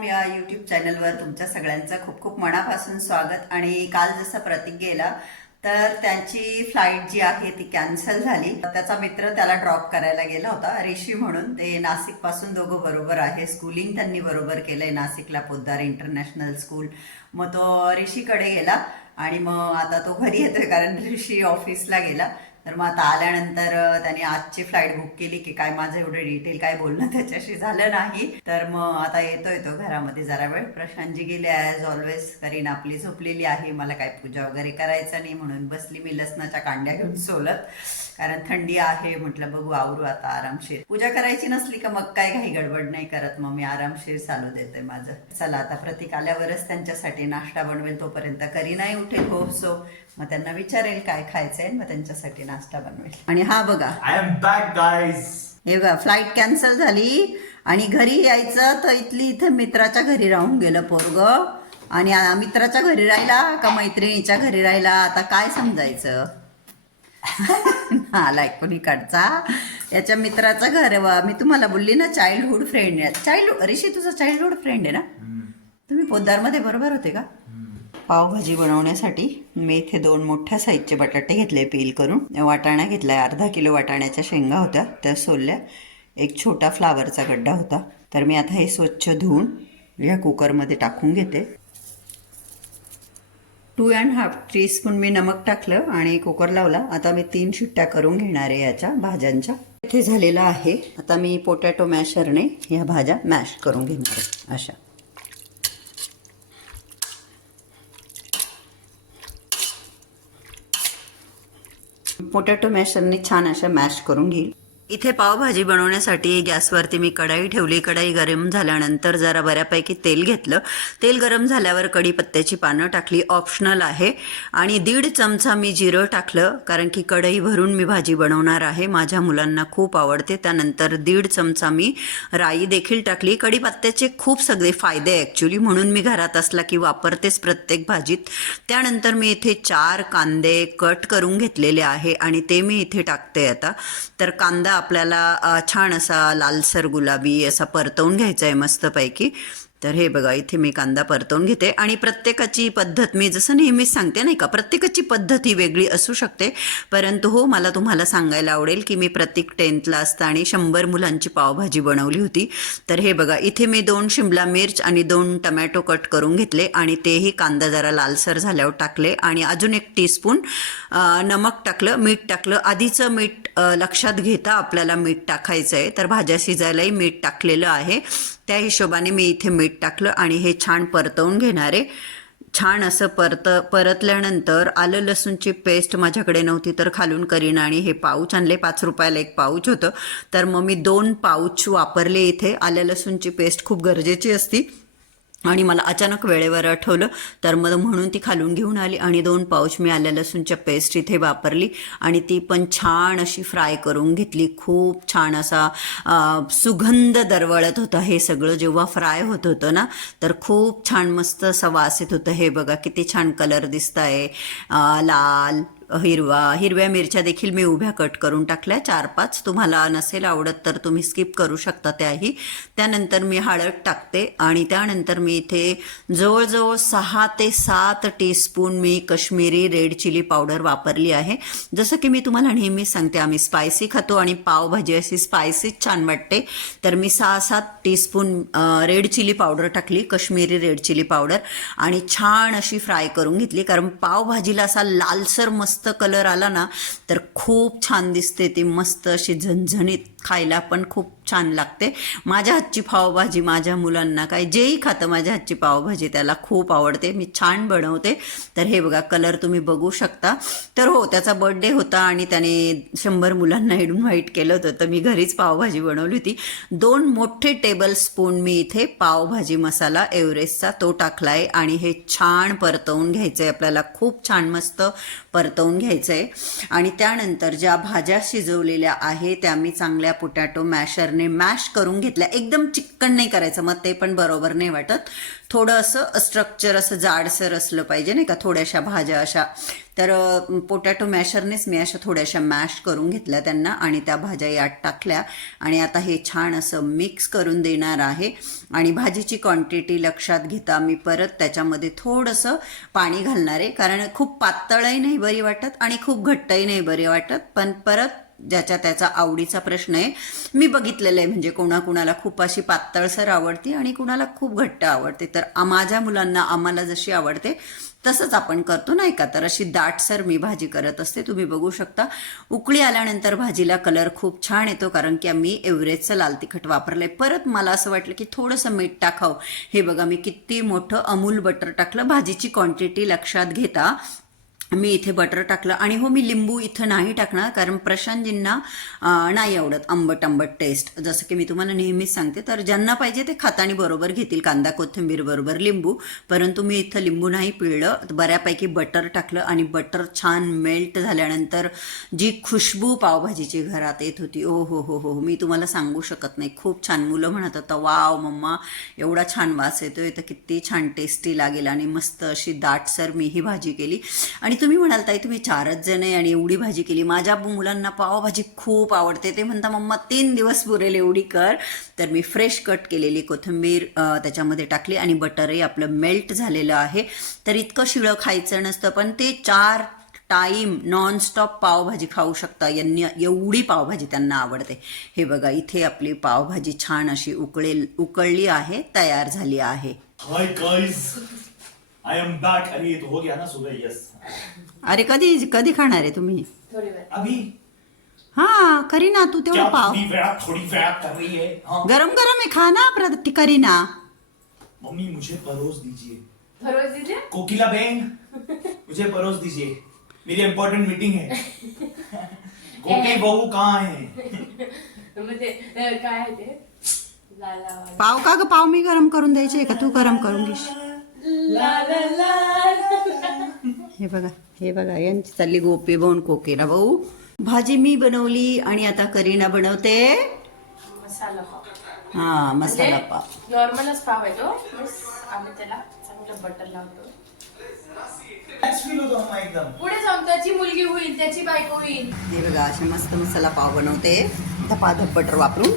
All या YouTube चॅनलवर तुमच्या सगळ्यांचं खूप खूप मनापासून स्वागत. आणि काल जसं प्रतीक गेला तर त्यांची फ्लाईट जी आहे ती कॅन्सल झाली. त्याचा मित्र त्याला ड्रॉप करायला गेला होता ऋषी म्हणून. ते नाशिकपासून दोघं बरोबर आहे. स्कूलिंग त्यांनी बरोबर केलंय नाशिकला पोद्दार इंटरनॅशनल स्कूल मग तो ऋषीकडे गेला आणि मग आता तो घरी येतोय कारण ऋषी ऑफिसला गेला. तर मग आता आल्यानंतर त्याने आजची फ्लाईट बुक केली की काय माझं एवढं डिटेल काय बोलणं त्याच्याशी झालं नाही. तर मग आता येतोय तो घरामध्ये जरा वेळ. प्रशांतजी गेले ॲज ऑलवेज करीन आपली झोपलेली आहे. मला काय पूजा वगैरे करायचं नाही म्हणून बसली मी लसणाच्या कांड्या घेऊन सोलत. कारण थंडी आहे. म्हटलं बघू आवरू आता आरामशीर. पूजा करायची नसली का मग काय? काही गडबड नाही करत. मग मी आरामशीर चालू देते माझं. चला आता प्रतीक आल्यावरच त्यांच्यासाठी नाश्ता बनवेल तोपर्यंत. करी नाही उठेल. हो सो मग त्यांना विचारेल काय खायचंय मग त्यांच्यासाठी नाश्ता बनवेल. आणि हा बघा. I am back, guys. हे बघा फ्लाईट कॅन्सल झाली आणि घरी यायचं तर इथली इथं मित्राच्या घरी राहून गेलं पोरग. आणि आ- मित्राच्या घरी राहिला का मैत्रिणीच्या घरी राहिला? आता काय समजायचं? आलाय कोणीकडचा याच्या मित्राचं घर वा- मी तुम्हाला बोलली ना चाइल्डहुड फ्रेंड आहे. चाइल्ड ऋषी तुझा चाइल्डहुड फ्रेंड आहे ना? तुम्ही पोद्दारमध्ये बरोबर होते का? पावभाजी बनवण्यासाठी मी इथे दोन मोठ्या साईजचे बटाटे घेतले पील करून. वाटाणा घेतलाय अर्धा किलो वाटाण्याच्या शेंगा होत्या त्या सोलल्या. एक छोटा फ्लावरचा गड्डा होता. तर मी आता हे स्वच्छ धुवून या कुकरमध्ये टाकून घेते. टू अँड हाफ टीस्पून मी नमक टाकलं आणि कुकर लावला. आता मी तीन शिट्ट्या करून घेणार आहे याच्या भाज्यांच्या. इथे झालेलं आहे. आता मी पोटॅटो मॅशरने ह्या भाज्या मॅश करून घेणार आहे. अशा. पोटॅटो मॅशरने छान अशा मॅश करून घेईल. इथे पावभाजी बनवण्यासाठी गॅसवरती मी कढाई ठेवली. कढाई गरम झाल्यानंतर जरा बऱ्यापैकी तेल घेतलं. तेल गरम झाल्यावर कढीपत्त्याची पानं टाकली. ऑप्शनल आहे. आणि दीड चमचा मी जिरं टाकलं. कारण की कढई भरून मी भाजी बनवणार आहे. माझ्या मुलांना खूप आवडते. त्यानंतर दीड चमचा मी राई देखील टाकली. कढीपत्त्याचे खूप सगळे फायदे ॲक्च्युली म्हणून मी घरात असला की वापरतेच प्रत्येक भाजीत. त्यानंतर मी इथे चार कांदे कट करून घेतलेले आहे. आणि ते मी इथे टाकते आता. तर कांदा आपल्याला छान असा लालसर गुलाबी असा परतवून घ्यायचा आहे मस्तपैकी. तर हे बघा इथे मी कांदा परतवून घेते. आणि प्रत्येकाची पद्धत मी जसं नेहमीच सांगते नाही का प्रत्येकाची पद्धत ही वेगळी असू शकते. परंतु हो मला तुम्हाला सांगायला आवडेल की मी प्रत्येक टेन्थला असताना शंभर मुलांची पावभाजी बनवली होती. तर हे बघा इथे मी दोन शिमला मिर्च आणि दोन टमॅटो कट करून घेतले आणि तेही कांदा जरा लालसर झाल्यावर टाकले. आणि अजून एक टीस्पून नमक टाकलं मीठ टाकलं. आधीचं मीठ लक्षात घेता आपल्याला मीठ टाकायचं आहे तर भाज्या शिजायलाही मीठ टाकलेलं आहे. त्या हिशोबाने मी इथे मीठ टाकलं आणि हे छान परतवून घेणार आहे. छान असं परत परतल्यानंतर आलं लसूणची पेस्ट माझ्याकडे नव्हती तर खालून करीन आणि हे पाऊच आणले. पाच रुपयाला एक पाऊच होतं. तर मग मी दोन पाऊच वापरले इथे. आलं लसूणची पेस्ट खूप गरजेची असती. आणि मला अचानक वेळेवर आठवलं. तर मग म्हणून ती खालून घेऊन आली आणि दोन पाऊच मी आल्या लसूणच्या पेस्ट इथे वापरली. आणि ती पण छान अशी फ्राय करून घेतली. खूप छान असा सुगंध दरवळत होता हे सगळं जेव्हा फ्राय होत होतं ना तर खूप छान मस्त असा वास येत होतं. हे बघा किती छान कलर दिसत आहे लाल हिरवा हिरव्या मिरच्या देखील मी उभ्या कट करून टाकल्या. चार पाच तुम्हाला नसेल आवडत तर तुम्ही स्किप करू शकता त्याही. त्यानंतर मी हळद टाकते आणि त्यानंतर मी इथे जवळजवळ सहा ते सात टीस्पून मी कश्मीरी रेड चिली पावडर वापरली आहे. जसं की मी तुम्हाला नेहमीच सांगते आम्ही स्पायसी खातो आणि पावभाजी अशी स्पायसीच छान वाटते. तर मी सहा सात टीस्पून रेड चिली पावडर टाकली कश्मीरी रेड चिली पावडर आणि छान अशी फ्राय करून घेतली कारण पावभाजीला असा लालसर मस्त कलर आला ना तर खूप छान दिसते ती मस्त अशी झणझणीत. खायला पण खूप छान लागते. माझ्या हातची पावभाजी माझ्या मुलांना काय जेही खातं माझ्या हातची पावभाजी त्याला खूप आवडते. मी छान बनवते. तर हे बघा कलर तुम्ही बघू शकता. तर हो त्याचा बर्थडे होता आणि त्याने शंभर मुलांना इन्व्हाइट केलं होतं. तर मी घरीच पावभाजी बनवली होती. दोन मोठे टेबल स्पून मी इथे पावभाजी मसाला एव्हरेस्टचा तो टाकला आहे आणि हे छान परतवून घ्यायचं आहे आपल्याला खूप छान मस्त परतवून घ्यायचं आहे आणि त्यानंतर ज्या भाज्या शिजवलेल्या आहे त्या मी चांगल्या सगळ्या पोटॅटो मॅशरने मॅश करून घेतल्या. एकदम चिकन नाही करायचं मग ते पण बरोबर नाही वाटत. थोडं असं स्ट्रक्चर असं जाडसर असलं पाहिजे नाही का थोड्याशा भाज्या अशा. तर पोटॅटो मॅशरनेच मी अशा थोड्याशा मॅश करून घेतल्या त्यांना आणि त्या भाज्या यात टाकल्या. आणि आता हे छान असं मिक्स करून देणार आहे. आणि भाजीची क्वांटिटी लक्षात घेता मी परत त्याच्यामध्ये थोडंसं पाणी घालणार आहे. कारण खूप पातळही नाही बरी वाटत आणि खूप घट्टही नाही बरी वाटत. पण परत ज्याच्या त्याचा आवडीचा प्रश्न आहे. मी बघितलेलं आहे म्हणजे कोणाकुणाला खूप अशी पातळसर आवडते आणि कुणाला खूप घट्ट आवडते. तर माझ्या मुलांना आम्हाला जशी आवडते तसंच आपण करतो नाही का? तर अशी दाटसर मी भाजी करत असते तुम्ही बघू शकता. उकळी आल्यानंतर भाजीला कलर खूप छान येतो कारण की आम्ही एव्हरेजचं लाल तिखट वापरलं आहे परत मला असं वाटलं की थोडंसं मीठ टाकावं. हे बघा मी किती मोठं अमूल बटर टाकलं. भाजीची क्वांटिटी लक्षात घेता मी इथे बटर टाकलं. आणि हो मी लिंबू इथं नाही टाकणार कारण प्रशांतजींना नाही आवडत आंबट आंबट टेस्ट जसं की मी तुम्हाला नेहमीच सांगते तर ज्यांना पाहिजे ते खातानी बरोबर घेतील. कांदा कोथिंबीर बरोबर लिंबू. परंतु मी इथं लिंबू नाही पिळलं. बऱ्यापैकी बटर टाकलं आणि बटर छान मेल्ट झाल्यानंतर जी खुशबू पावभाजीची घरात येत होती ओ हो हो हो मी तुम्हाला सांगू शकत नाही. खूप छान मुलं म्हणत होतं वाव मम्मा एवढा छान वास येतोय तर किती छान टेस्टी लागेल. आणि मस्त अशी दाटसर मी ही भाजी केली. आणि तुम्ही म्हणाल ताई तुम्ही चारच जण आहे आणि एवढी भाजी केली. माझ्या मुलांना पावभाजी खूप आवडते. ते म्हणता मम्मा तीन दिवस पुरेल एवढी कर. तर मी फ्रेश कट केलेली कोथिंबीर त्याच्यामध्ये टाकली आणि बटरही आपलं मेल्ट झालेलं आहे. तर इतकं शिळं खायचं नसतं पण ते चार टाईम नॉनस्टॉप पावभाजी खाऊ शकता. यांनी एवढी पावभाजी त्यांना आवडते. हे बघा इथे आपली पावभाजी छान अशी उकळेल उकळली आहे तयार झाली आहे. आई एम बैक अरे ये तो हो गया ना सुबह. यस अरे कधी कधी खाणार आहे तुम्ही? अभी. हा करीना तू क्या तेवढं पाव. थोड़ी थोड़ी वेड़ा कर रही है? हाँ. गरम गरम आहे खा ना प्रति करीना मम्मी मुझे परोस दीजिए. भरोस दीजिए? कोकिला बहन मुझे परोस दीजिए. मेरी इंपॉर्टेंट मीटिंग है. गोपी बहू कहाँ है? म्हणजे अं, काय आहे ते? लाला वाला. पाव का ग? पाव मी गरम करून द्यायचे का? तू गरम करून घेशील. हे बघा हे बघा यांची चालली गोपी भाऊन कोकेला भाऊ. भाजी मी बनवली आणि आता करीना बनवते. मसाला पाव. हा मसाला पाव. नॉर्मलच पाव आहे तो. आम्ही त्याला चांगलं बटर लावतो. पुढे जाऊन त्याची मुलगी होईल त्याची बायको होईल. हे बघा असे मस्त मसाला पाव बनवते. धपाधप बटर वापरून.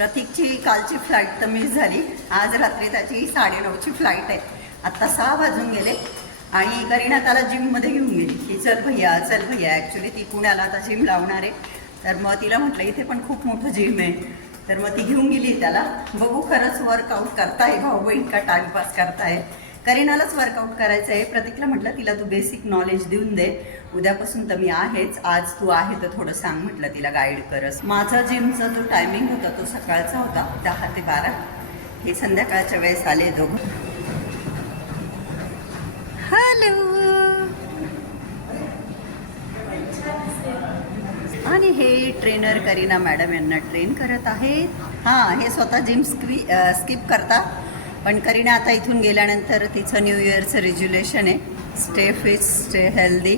प्रतीकची कालची फ्लाईट तर मिस झाली. आज रात्री त्याची साडेनऊची फ्लाईट आहे. आत्ता सहा वाजून गेले आणि करीना त्याला जिममध्ये घेऊन गेली. की चल भैया चल भैया ॲक्च्युली ती पुण्याला आता जिम लावणार आहे. तर मग तिला म्हटलं इथे पण खूप मोठं जिम आहे. तर मग ती घेऊन गेली त्याला. बघू खरंच वर्कआउट करताय भाऊ बहीण का हो, टाइमपास करताय. करीनालाच वर्कआउट करायचं आहे प्रतीकला म्हटलं तिला तू बेसिक नॉलेज देऊन दे. उद्यापासून तर मी आहेच. आज तू आहे तर थोडं सांग म्हटलं तिला गाईड करस माझा जिमचा जो टायमिंग होता तो सकाळचा होता दहा ते बारा. हे संध्याकाळच्या वेळेस आले दोघं. हॅलो आणि हे ट्रेनर करीना मॅडम यांना ट्रेन करत आहेत. हां हे स्वतः जिम स्क्वी स्किप करता. पण करीना आता इथून गेल्यानंतर तिचं न्यू इयरचं रेज्युलेशन आहे. स्टे फिट स्टे हेल्दी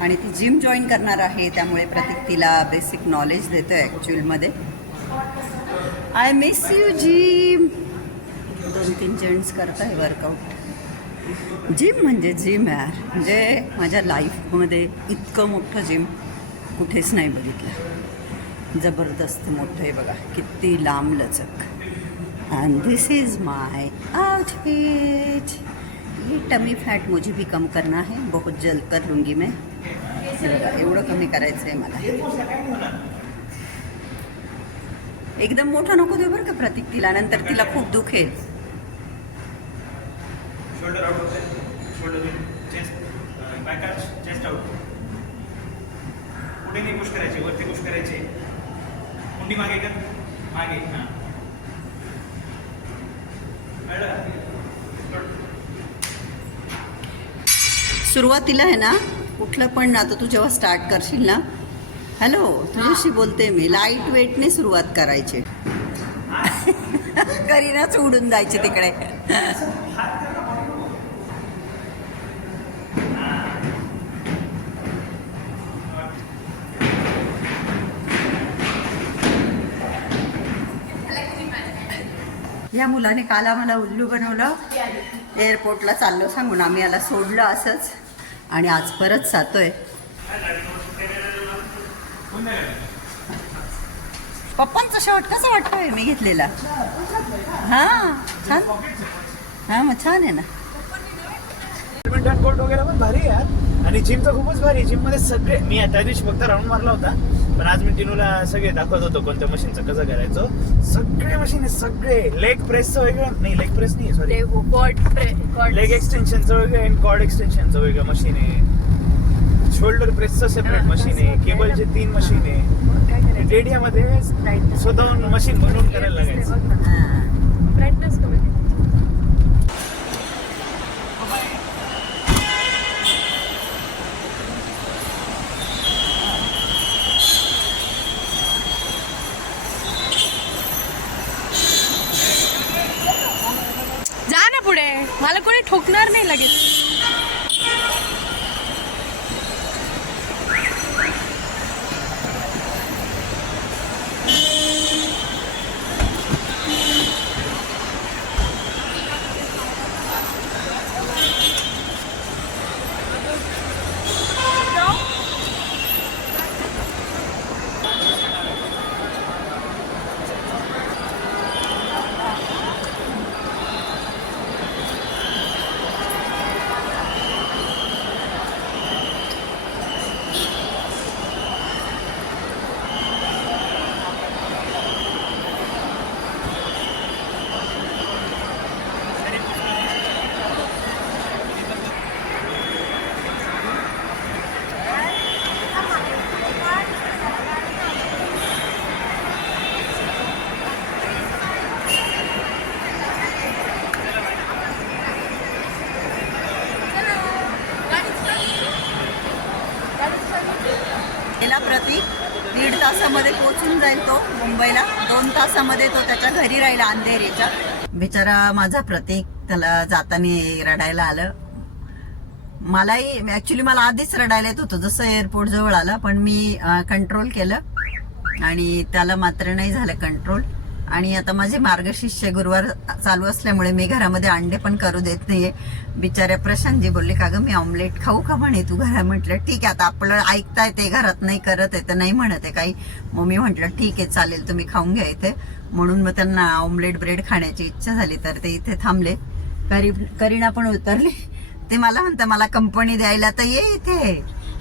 आणि ती जिम जॉईन करणार आहे त्यामुळे प्रतीक तिला बेसिक नॉलेज देतो आहे ॲक्च्युअलमध्ये आय मिस यू जिम दोन तीन जेंट्स करत आहे वर्कआउट जिम म्हणजे जिम यार. म्हणजे माझ्या लाईफमध्ये इतकं मोठं जिम कुठेच नाही बघितलं. जबरदस्त मोठं आहे बघा. किती लांब लचक. And this is my outfit ये टमी फॅट मुझे भी कम करना है बहुत जल्द कर लूँगी मैं। एवढं कमी करायचं आहे मला। एकदम मोठा नको देऊ बरं का प्रतीक तिला नंतर तिला खूप दुखेल शोल्डर पुढे नाही पुश करायचे वरती पुश करायचे. मुंडी मागे का? मागे हां. सुरुवातीला आहे ना कुठलं पण आता तू जेव्हा स्टार्ट करशील ना हॅलो तुझ्याशी बोलते मी. लाइट वेटने सुरुवात करायची. करीनाच उडून जायचे तिकडे. या मुलाने काल आम्हाला उल्लू बनवलं. एअरपोर्टला चाललो सांगून आम्ही याला सोडलं असंच. आणि आज परत जातोय. पप्पांचा शॉट कसा वाटतोय? मी घेतलेला. हा छान. हा मग छान आहे ना. भारी आहे आणि जिम तर खूपच भारी जिममध्ये सगळे मी त्या दिवशी फक्त राऊंड मारला होता. पण आज मी टिनूला सगळे दाखवत होतो कोणत्या मशीनचं कसं करायचं. सगळे मशीन सगळे. लेग प्रेसचं वेगळं. नाही लेग प्रेस नाही सॉरी लेग एक्सटेन्शनचं वेगळं आणि कॉर्ड एक्सटेन्शनचं वेगळं मशीन आहे. शोल्डर प्रेसचं सेपरेट मशीन आहे. केबलचे तीन मशीन आहे. रेडियामध्ये स्वतःहून मशीन बनवून करायला लागायचं हा. ब्राईटनेस कमी जा ना पुढे मला कोणी ठोकणार नाही लगेच गेला प्रतीक दीड तासामध्ये पोहोचून जाईल तो मुंबईला दिवसामध्ये तो त्याच्या घरी राहिला अंधेरीच्या. बिचारा माझा प्रतीक त्याला जाताना रडायला आलं. मलाही ऍक्च्युली मला आधीच रडायला येत होतं जसं एअरपोर्ट जवळ आलं पण मी कंट्रोल केलं. आणि त्याला मात्र नाही झालं कंट्रोल आणि आता माझे मार्गशिष्य गुरुवार चालू असल्यामुळे मी घरामध्ये अंडे पण करू देत नाहीये. बिचाऱ्या प्रशांतजी बोलले का ग मी ऑमलेट खाऊ का म्हणे तू घरा म्हटलं ठीक आहे आता आपलं ऐकताय ते घरात नाही करत आहे तर नाही म्हणत आहे काही. मग मी म्हटलं ठीक आहे चालेल तुम्ही खाऊन घ्या इथे. म्हणून मग त्यांना ऑमलेट ब्रेड खाण्याची इच्छा झाली तर ते इथे थांबले. करी करीना पण उतरली. ते मला म्हणतं मला कंपनी द्यायला तर ये इथे.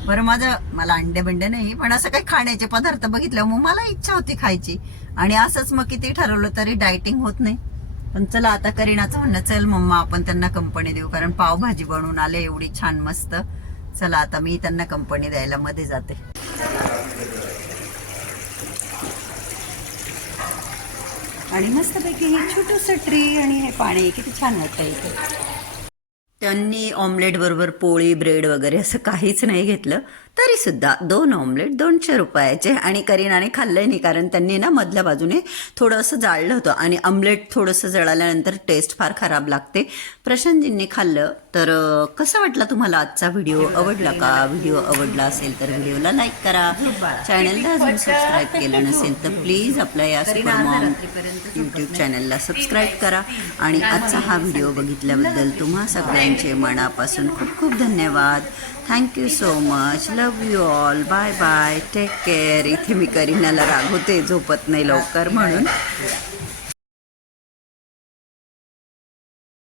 बरं माझं मला अंडे बिंडे नाही पण असं काही खाण्याचे पदार्थ बघितल्यावर मग मला इच्छा होती खायची. आणि असंच मग किती ठरवलं तरी डायटिंग होत नाही. पण चला आता करीनाचं म्हणणं चल मम्मा आपण त्यांना कंपनी देऊ कारण पावभाजी बनवून आले एवढी छान मस्त. चला आता मी त्यांना कंपनी द्यायला मध्ये जाते. आणि मस्तपैकी हे छोटंसं ट्री आणि हे पाणी किती छान वाटतं इथे. त्यांनी ऑमलेट बरोबर पोळी ब्रेड वगैरे असं काहीच नाही घेतलं. तरी सुद्धा दोन ऑमलेट दोनशे रुपयाचे आणि करीनाने खाल्लंय नाही कारण त्यांनी ना मधल्या बाजूने थोडंसं जाळलं होतं आणि ऑमलेट थोडंसं जळाल्यानंतर टेस्ट फार खराब लागते. प्रशांतजींनी खाल्लं तर कसं वाटलं तुम्हाला आजचा व्हिडिओ आवडला का? व्हिडिओ आवडला असेल तर व्हिडिओला लाईक करा. चॅनलला अजून सबस्क्राईब केलं नसेल तर प्लीज आपल्या या सुपरमॉम यूट्यूब चॅनलला सबस्क्राईब करा. आणि आजचा हा व्हिडिओ बघितल्याबद्दल तुम्हा सगळ्यांचे मनापासून खूप खूप धन्यवाद. Thank you so much love you all bye bye take care इथे मी करीनाला रागवते. झोपत नाही लवकर म्हणून.